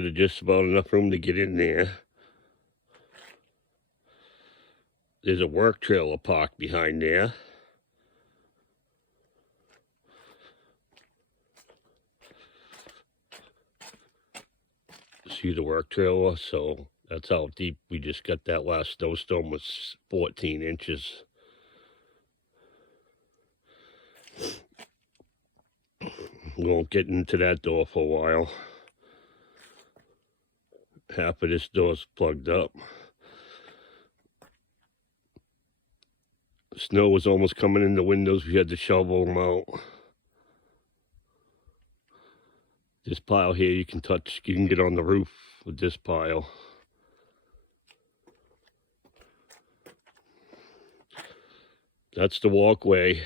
got just about enough room to get in there. There's a work trailer parked behind there. See the work trailer? So that's how deep we just got. That last snowstorm was 14 inches. We won't get into that door for a while. Half of this door's plugged up. Snow was almost coming in the windows. We had to shovel them out. This pile here you can touch. You can get on the roof with this pile. That's the walkway.